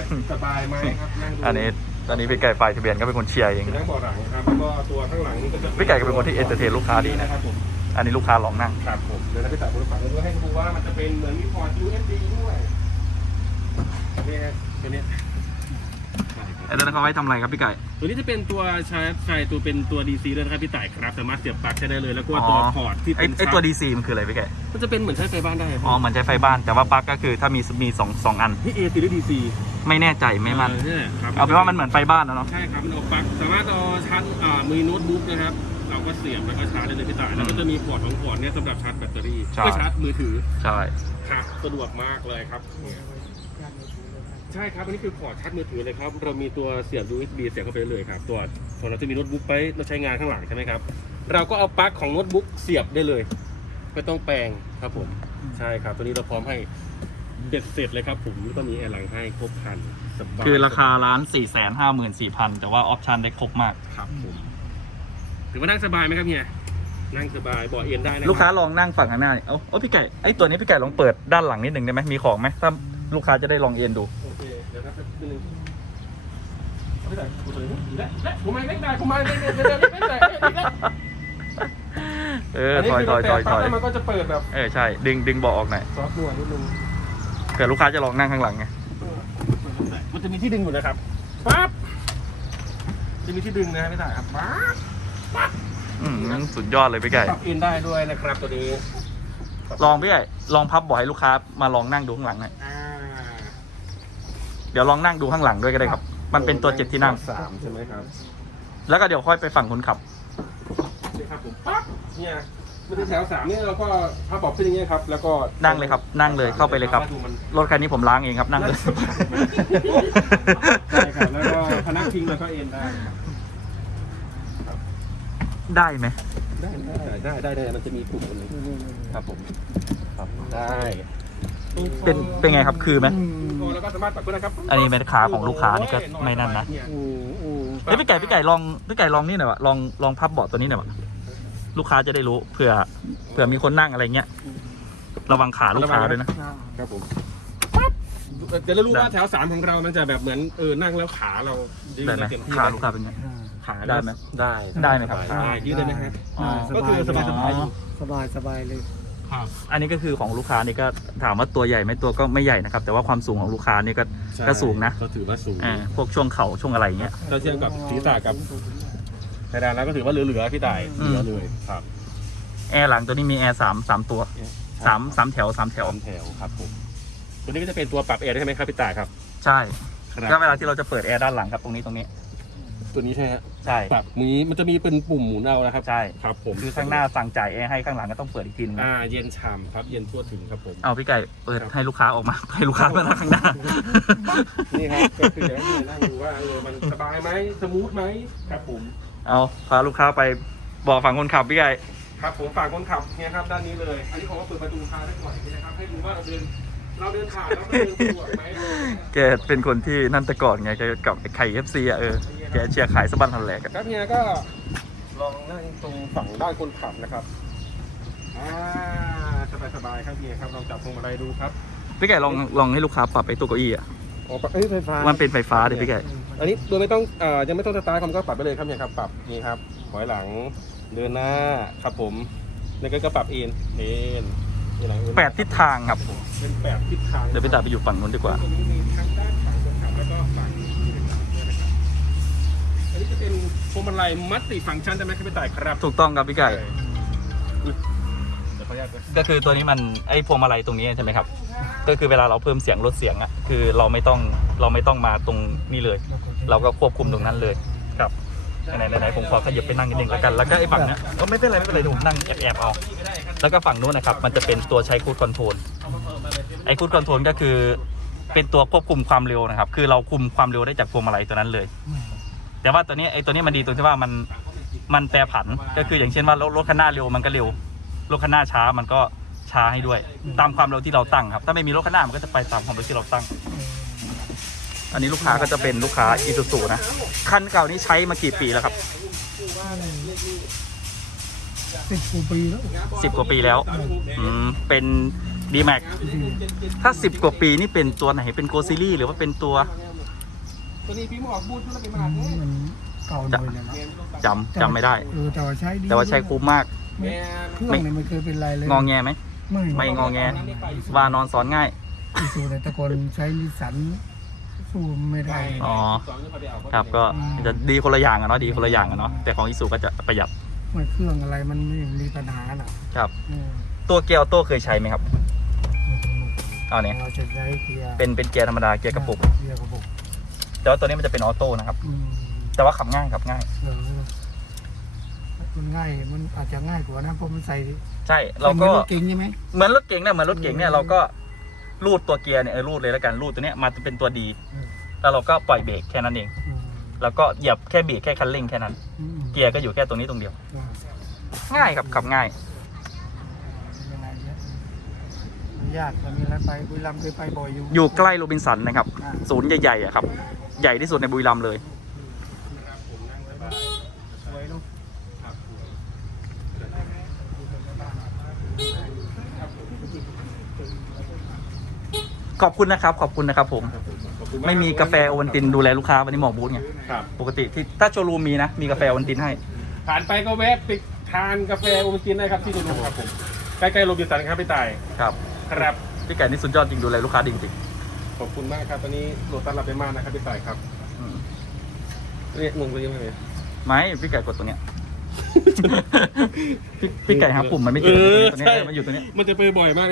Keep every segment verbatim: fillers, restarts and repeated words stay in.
สบายไหมครับนั่งดูอันนี้ตอนนี้พี่ไก่ฝ่ายทะเบียนก็เป็นคนเชียร์เองเป็นนั่งเบาะหลังครับแล้วก็ตัวข้างหลังนี่ก็จะพี่ไก่ก็เป็นคนที่เอนเตอร์เทนลูกค้าดีนะครับผมอันนี้ลูกค้าลองนั่งครับผมเดี๋ยวเราไปตัดบนฝั่งแล้วให้ดูว่ามันจะเป็นเหมือนมีพอร์ต ยู เอส บี ด้วยนี่ครับตัวนี้ไอ้ตัวนั้นเขาไว้ทำอะไรครับพี่ไก่ตัวนี้จะเป็นตัวชาร์จไฟตัวเป็นตัว ดี ซี ด้วยนะครับพี่ต่ายครับสามารถเสียบปลั๊กใช้ได้เลยแล้วก็ตัวพอร์ตที่ไอ้เป็นไอ้ตัว ดี ซี มันคืออะไรพี่ไก่มันจะเป็นเหมือนใช้ไฟบ้านได้ครับอ๋อมันใช้ไฟบ้านแต่ว่าปลั๊กก็คือถ้ามีมีสองสองอันที่ เอ ซี หรือ ดี ซีไม่แน่ใจไม่มั่นครับเอาเป็นว่ามันเหมือนไฟบ้านนะเนาะใช่ครับมันเอาปลั๊กสามารถเอาชาร์จอ่ามือโน้ตบุ๊กนะครับเราก็เสียบแล้วก็ชาร์จได้เลยพี่ต่ายแล้วก็จะมีพอร์ตของพอร์ตเนี่ยสำหรับชาร์จแบตเตอรี่ก็ชาร์จมือถือใช่ครับสะดวกมากเลยครับใช่ครับอันนี้คือพอร์ตชาร์จมือถือเลยครับเรามีตัวเสียบ ยู เอส บี เสียบเข้าไปเลยครับตัวพอเราจะมีโน้ตบุ๊กไปเราใช้งานข้างหลังใช่ไหมครับเราก็เอาปลั๊กของโน้ตบุ๊กเสียบได้เลยไม่ต้องแปลงครับผมใช่ครับตัวนี้เราพร้อมให้เบ็ดเสร็จเลยครับผมก็มีแอร์หลังให้ครบครันสบายคือราคาร้านสี่แสนห้าหมื่นสี่พันแต่ว่าออปชันได้ครบมากครับผมถือว่านั่งสบายไหมครับเฮียนั่งสบายเบาะเอียงได้นะลูกค้าลองนั่งฝั่งข้างหน้าเอาเอาพี่ไก่ไอ้ตัวนี้พี่ไก่ลองเปิดด้านหลังนิดหนึ่งได้ไหมมีของไหมถ้าลูกค้าจะได้ลองเอ็นดูโอเคเดี๋ยวครับนิดนึงไม่ได้ผมเลยและผมไม่ได้ผมไม่ได้ไม่ได้ไม่ได้ไม่ได้เออถอยถอยถอยถอยมันก็จะเปิดแบบเออใช่ดึงดึงเบาะออกหน่อยซอฟต์นัวนิดนึงเผื่อลูกค้าจะลองนั่งข้างหลังไงมันจะมีที่ดึงอยู่นะครับปั๊บจะมีที่ดึงนะไม่ได้ครับปั๊บอืมสุดยอดเลยพี่ไก่ปรับอินได้ด้วยนะครับตัวนี้ลองพี่ไก่ลองพับเบาะให้ลูกค้ามาลองนั่งดูข้างหลังหน่อยอ่าเดี๋ยวลองนั่งดูข้างหลังด้วยก็ได้ครับมันเป็นตัวเจ็ดที่นั่งสามใช่ไหมครับแล้วก็เดี๋ยวค่อยไปฝั่งคนขับนี่ครับผมปั๊บเนี่ยมันจะแถวสามเนี่ยเราก็พับเบาะขึ้นอย่างเงี้ยครับแล้วก็นั่งเลยครับนั่งเลยเข้าไปเลยครับ รถคันนี้ผมล้างเองครับนั่งเลยใช่ครับแล้วก็พนักพิงแล้วก็เอ็นได้ได้ไหมได้ได้ได้ได้มันจะมีปุ่มตรงนี้ครับผมครับได้เป็นเป็นไงครับคือไหมแล้วก็สามารถปรับได้ครับอันนี้เป็นขาของลูกค้านี่ก็ไม่นั่นนะเฮ้ยพี่ไก่พี่ไก่ลองพี่ไก่ลองนี่หน่อยวะลองลองพับเบาะตัวนี้หน่อยวะลูกค้าจะได้รู้เผื่อเผื่อมีคนนั่งอะไรเงี้ยระวังขาลูกค้าด้วยนะครับผมปั๊บเดี๋ยวเรารู้ว่าแถวสามของเรามันจะแบบเหมือนเออนั่งแล้วขาเรายืดได้ไหมเต็มที่ขาลูกค้าเป็นไงขาได้ไหมได้ได้ไหมครับได้ยืดได้ไหมฮะอ๋อก็คือสบายสบายอยู่สบายสบายเลยอันนี้ก็คือของลูกค้านี่ก็ถามว่าตัวใหญ่ไหมตัวก็ไม่ใหญ่นะครับแต่ว่าความสูงของลูกค้านี่ก็ก็สูงนะก็ถือว่าสูงอ่าพวกช่วงเข่าช่วงอะไรเงี้ยถ้าเทียบกับศีรษะกับเพดานแล้วก็ถือว่าเหลือๆพี่ต่ายอืเหมลือเลยครับแอร์หลังตัวนี้มีแอร์สามสามตัวสามสามแถวสามแถวสามแถวครับผมตัวนี้ก็จะเป็นตัวปรับแอร์ได้ไหมครับพี่ต่ายครับใช่ครับก็เวลาที่เราจะเปิดแอร์ด้านหลังครับตรงนี้ตรงนี้ตัวนี้ใช่ฮะใช่ปรับมือมันจะมีเป็นปุ่มหมุนเอานะครับใช่ครับผมคือข้างหน้าสั่งจ่ายแอร์ให้ข้างหลังก็ต้องเปิดอีกทีนึงนะอ่าเย็นฉ่ำครับเย็นทั่วถึงครับผมเอาพี่ไก่เปิดครับให้ลูกค้าออกมา ให้ลูกค้ามานั่งข้างหน้านี่ครับก็คือเดี๋ยวให้นั่งดูว่าเออมันสบายไหมสมูทไหมครับผมเอาพาลูกค้าไปบอกฝั่งคนขับพี่ไก่ครับผมฝากคนขับเนี่ยครับด้านนี้เลยอันนี้ผมก็เปิดประตูคาได้หน่อยนะครับให้ดูว่าเราเดินเราเดินผ่านแล้วเราเดินสะดวกไหมแกเป็นคนที่นั่นแต่ก่อนไงแกกับไข่เอฟซีอ่ะเออแกเชียร์ขายสะบันทันแหลกอะครับเฮียก็ลองนั่งตรงฝั่งด้านคนขับนะครับอ่าสบายๆครับเฮียครับลองจับพวงมาลัยดูครับพี่ไก่ลองลองให้ลูกค้าปรับไอ้ตัวเก้าอี้อ่ะอ๋อปรับเอ้ยไฟฟ้ามันเป็นไฟฟ้าเดี๋ยวพี่ไก่อันนี้โดยไม่ต้องเอ่อยังไม่ต้องสตาร์ทคำก็ปรับไปเลยครับเนี่ยครับปรับนี่ครับถอยหลังเดินหน้าครับผมแล้วก็ก็ปรับเอ็นเอ็นเอ็นหลังเอ็นแปดทิศทางครับเป็นแปดทิศทางเดี๋ยวพี่ตาไปอยู่ฝั่งนู้นดีกว่าตรงนี้มีทั้งด้านฝั่งคนขับแล้วก็ฝั่งที่เป็นหลังด้วยนะครับอันนี้จะเป็นพวงมาลัยมัลติฟังก์ชันได้ไหมครับพี่ต่ายครับถูกต้องครับพี่ไก่เดี๋ยวขออนุญาตด้วยก็คือตัวนี้มันไอ้พวงมาลัยตรงนี้ใช่ไหมครับก็คือเวลาเราเพิ่มเสียงลดเสียงอ่ะคือเราไม่ต้องเราไม่ต้องมาตรงนี้เลย เราก็ควบคุมตรงนั้นเลยครับไหนไหนๆผมขอขยับไปนั่งนิดนึงแล้วกันแล้วก็ไอ้ฝั่งเนี้ยก็ไม่เป็นไรไม่เป็นไรดูนั่งแอบๆเอาแล้วก็ฝั่งนู้นนะครับมันจะเป็นตัวใช้คูดคอนโทรลไอ้คูดคอนโทรลก็คือเป็นตัวควบคุมความเร็วนะครับ คือเราคุมความเร็วได้จากพวงมาลัยตัวนั้นเลย แต่ว่าตัวนี้ไอ้ตัวนี้มันดีตรงที่ว่ามันมันแปรผันก็คืออย่างเช่นว่ารถรถคันหน้าเร็วมันก็เร็วรถคันหน้าช้ามันก็ช้าให้ด้วยตามความเร็วที่เราตั้งครับถ้าไม่มีรถคันหน้ามันก็จะไปตามความเร็วที่เราตั้ง อันนี้ลูกค้าก็จะเป็นลูกค้าอีซูซูนะคันเก่านี้ใช้มากี่ปีแล้วครับสิบกว่าปีแล้วสิบกว่าปีแล้วอืมเป็น ดี แม็ก ถ้าสิบกว่าปีนี่เป็นตัวไหนเป็นโกซีรีส์หรือว่าเป็นตัวตัวนี้พี่หมอกบูดแล้วไปมาเนี่ยมันเก่าหน่อยเลยเนาะจำจำไม่ได้เออแต่ว่าใช้ดีแต่ว่าใช้คุ้มมากแม่เครื่องเนี่ยไม่เคยเป็นไรเลยงอแงไหมไม่ไม่งอแงว่านอนสอนง่ายอีสูในตะกอนใช้นิสสันสู้ไม่ได้อ๋อ ครับก็จะดีคนละอย่างอะเนาะดีคนละอย่างอะเนาะแต่ของอิซูก็จะประหยัดไม่เครื่องอะไรมันไม่มีปัญหาน่ะครับเออตัวเกียร์ออโต้เคยใช้ไหมครับเอาเนี่ยเราจะใช้เกียร์เป็นเป็นเกียร์ธรรมดาเกียร์กระปุกเกียร์กระปุกแต่ว่าตัวนี้มันจะเป็นออโต้นะครับอืมแต่ว่าขับง่ายขับง่ายเออมันง่ายมันอาจจะง่ายกว่านะเพราะมันใส่ใช่เราก็ใส่หมือนรถเก๋งใช่ไหมเหมือนรถเก๋งเนี่ยเหมือนรถเก๋งเนี่ยเราก็รูดตัวเกียร์เนี่ยเออรูดเลยแล้วกันรูดตัวเนี้ยมาเป็นตัวดีอืมแล้วเราก็ปล่อยเบรกแค่นั้นเองอืมแล้วก็เหยียบแค่เบรกแค่คันเร่งแค่นั้นอืมเกียร์ก็อยู่แค่ตรงนี้ตรงเดียวอ่าง่ายครับขับง่ายไม่เป็นไรเยอะไม่ยากตอนนี้แล้วไปบุรีรัมย์เคยไปบ่อยอยู่อยู่ใกล้โรบินสันนะครับอ่าศูนย์ใหญ่ๆอะครับใหญ่ที่สุดในบุรีรัมย์เลยสวยเนอะขอบคุณนะครับขอบคุณนะครับผมไม่มีกาแฟโอวัลตินดูแลลูกค้าวันนี้หมอบูธไงครับปกติที่ถ้าโชว์รูมมีนะ มีกาแฟโอวัลตินให้ผ่านไปก็แวะไปทานกาแฟโอวัลตินได้ครับที่ดูครับผมใกล้ๆโรบินสันครับพี่ต่ายครับครับพี่ไก่นี่สุดยอดจริงดูแลลูกค้าดีจริงขอบคุณมากครับตอนนี้โหลดตันรับไปมากนะครับพี่ต่ายครับๆอืมเรียกงงไปยังไงไม่พี่ไก่กดตัวเนี้ย พี่พี่ไก่หาปุ่มมันไม่เจอตัวเนี้ยมันอยู่ตัวเนี้ยมันจะไปบ่อยมากเลย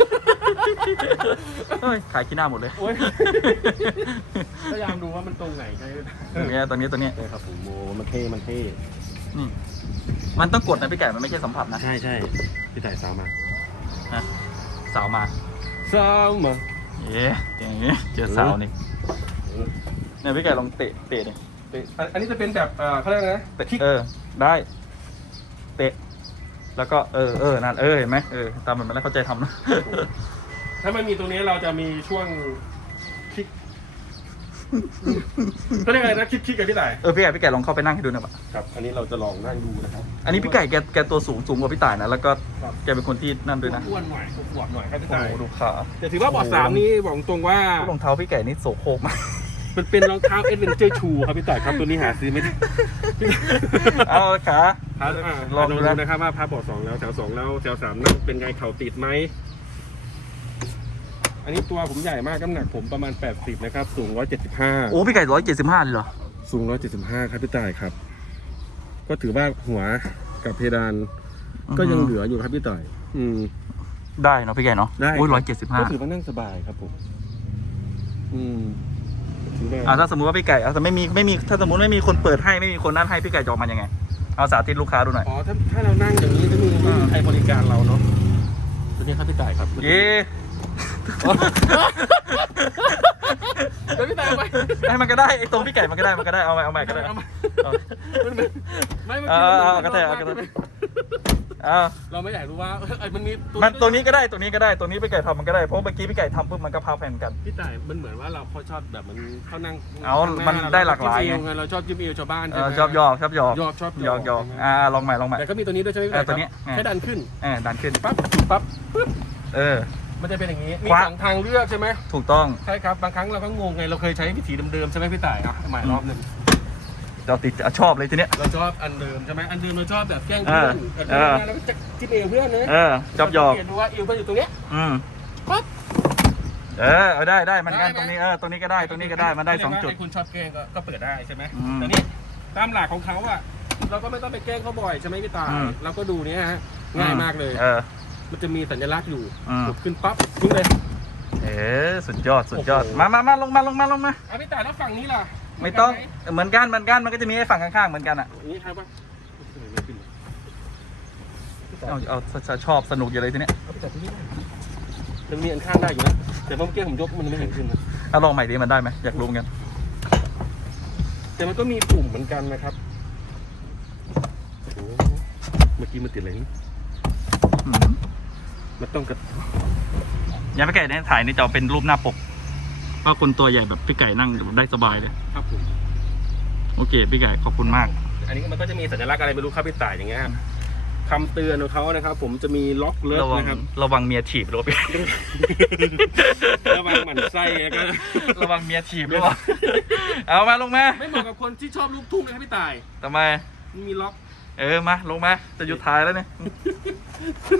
เฮ้ยขายขี้หน้าหมดเลยโอ้ยพยายามดูว่ามันตรงไหนใช่ไหมตัวเนี้ยตัวนี้ตัวเนี้ยใช่ครับผมโมมันเท่มันเท่นี่มันต้องกดนะพี่ไก่มันไม่ใช่สัมผัสนะใช่ใช่พี่ต่ายสาวมาฮะสาวมาสาวมาเย้อย่างงี้เจอสาวนี่เนี่ยพี่ไก่ลองเตะเตะดิอันนี้จะเป็นแบบเอ่อเขาเรียกอะไรนะเตะเออได้เตะแล้วก็เออเออนั่นเออเห็นไหมเออตามแบบนั้นเข้าใจทำนะถ้าไม่มีตรงนี้เราจะมีช่วงคลิกเขาเรียกอะไรนะคลิกคลิกกับพี่ต่ายเออพี่ไก่พี่ไก่ลองเข้าไปนั่งให้ดูหน่อยปะครับ อันนี้เราจะลองนั่งดูนะครับอันนี้พี่ไก่แกแกตัวสูงสูงกว่าพี่ต่ายนะแล้วก็แกเป็นคนที่นั่นด้วยนะอ้วนหน่อยอวบหน่อยครับพี่โอ้ต่ายโหดูขาแต่ถือว่าบอร์ดสามนี่บอกตรงว่ารองเท้าพี่ไก่นี่โสโครกมากเป็นเป็นรองเท้าเอ็ดเวนเจอร์ชูครับพี่ต่ายครับตัวนี้หาซื้อไม่ได้เอาขาครับอ่าลองดูดูนะนะครับว่าพาบอร์ดสองแล้วแถวสองแล้วแถวสามนั่งเป็นไงเข่าติดไหมอันนี้ตัวผมใหญ่มากน้ำหนักผมประมาณแปดสิบนะครับสูงร้อยเจ็ดสิบห้าโอ้พี่ไก่ร้อยเจ็ดสิบห้าเลยเหรอสูงร้อยเจ็ดสิบห้าครับพี่ต่ายครับ ก็ถือว่าหัวกับเพดานก็ยังเหลืออยู่ครับพี่ต่ายอืมได้เนาะพี่ไก่เนาะได้โอ้ยร้อยเจ็ดสิบห้าก็ถือว่านั่งสบายครับผม อืมถือว่าอ่าถ้าสมมติว่าพี่ไก่เอาแต่ไม่มีไม่มีถ้าสมมติไม่มีคนเปิดให้ไม่มีคนนั่นให้พี่ไก่จะออกมายังไงเอาสาธิตลูกค้าดูหน่อยอ๋อถ้าถ้าเรานั่งอย่างนี้จะมีไม่มีใครบริการเราเนาะตัวนี้ครับพี่ต่ายครับเย้แล้วพี่ต่ายเอาไปให้มันก็ได้ไอ้ตรงพี่ไก่มันก็ได้มันก็ได้เอาใหม่เอาใหม่ก็ได้เอาเอามาเอาไม่ไม่เอาเอาเอากระแทกเอากระแทก เอาเราไม่อยากรู้ว่าเอ้ยมันมีมันตัวนี้ก็ได้ตัวนี้ก็ได้ตัวนี้พี่ไก่ทำมันก็ได้เพราะเมื่อกี้พี่ไก่ทำปุ๊บมันก็พาแผ่นกันพี่ต่ายมันเหมือนว่าเราเขาชอบแบบมันเขานั่งเอาข้งมันเรได้หลากหลายเรไงชอบจิ้มเอวไงเราชอบจิ้มเอวชาวบ้านเอใช่อไหมชอบหยอกชอบหยอกหยอกชอบหยอกหยอกใช่ไหมอ่าลองใหม่ลองใหม่แต่ก็มีตัวนี้ด้วยใช่ไหมพี่เอต่าอย ตัวนี้ให้ดันขึ้นเออดันขึ้นปั๊บปั๊บปึ๊บเออมันจะเป็นอย่างนี้มีคว้าสองทางเลือกใช่ไหมถูกต้องใช่ครับบางครั้งเราก็งงไงเราเคยใช้วิธีเดิมๆใช่ไหมพี่ต่ายอ่ะใหม่รอบหนึ่งเราติดเอาชอบเลยทีเนี้ยเราชอบอันเดิมใช่ไหมอันเดิมเราชอบแบบแกล้งเพื่อนเออเออแล้วก็จะจิ้มเอวเพื่อนนะเออชอบหยอกเห็นดูว่าเอวเพื่อนอยู่ตรงเนี้ยอืมปั๊บเออเอาได้ได้มันกันได้ไหมตรงนี้เออตรงนี้ก็ได้ตรงนี้ก็ได้มันได้สองจุดไคุณชอบแกล้งก็ก็เปิดได้ใช่ไหมอืมแต่นี่ตามหลักของเขาอะเราก็ไม่ต้องไปแกล้งเขาบ่อยใช่ไหมพี่ตายอืมเราก็ดูเนี้ยฮะง่ายมากเลยเออมันจะมีสัญลักษณ์อยู่อืมกดขึ้นปั๊บขึ้นเลยเออสุดยอดสุดยอดโอ้โหมามามาลงมาลงมาลงมาอ่ะพี่ตายแล้วฝั่งนี้ล่ะไม่ต้องเหนกันหเหมือนกันเหมือนกันมันก็จะมีไอ้ฝั่งข้างๆเหมือนกันอ่ะอย่างนี้ครับว่าไม่ขึ้นพี่ตายเอาเอาเอาชอบสนุกอยู่เลยทีเนี้ยเอาพี่ตายที่นี่ได้มันมีอันข้างได้อยู่นะแต่เมื่อกี้ผมยกมันไม่เห็นขึ้นนะเอาลองใหม่ดิมันได้ไหมอยากรู้เหมือนกันแต่มันก็มีปุ่มเหมือนกันนะครับโอ้เมื่อกี้มันติดอะไรนี่อืมมันต้องกระยายพี่ไก่เนี่ยถ่ายในจอเป็นรูปหน้าปกว่าคนตัวใหญ่แบบพี่ไก่นั่งได้สบายเลยครับผมโอเคพี่ไก่ขอบคุณมากอันนี้มันก็จะมีสัญลักษณ์อะไรไม่รู้ครับพี่ต่ายอย่างเงี้ยครับคำเตือนของเขานะครับ ผมจะมีล็อกเลิฟระวังนะครับระวังเมียถีบรถระวังหมั่นไส้แล้วก็ระวังเมียถีบด้วยวะเอามาลงมาไม่เหมาะกับคนที่ชอบลูกทุ่งนะครับพี่ต่ายทำไมมันมีล็อกเออมาลงมาจะหยุดถ่ายแล้วเนี่ย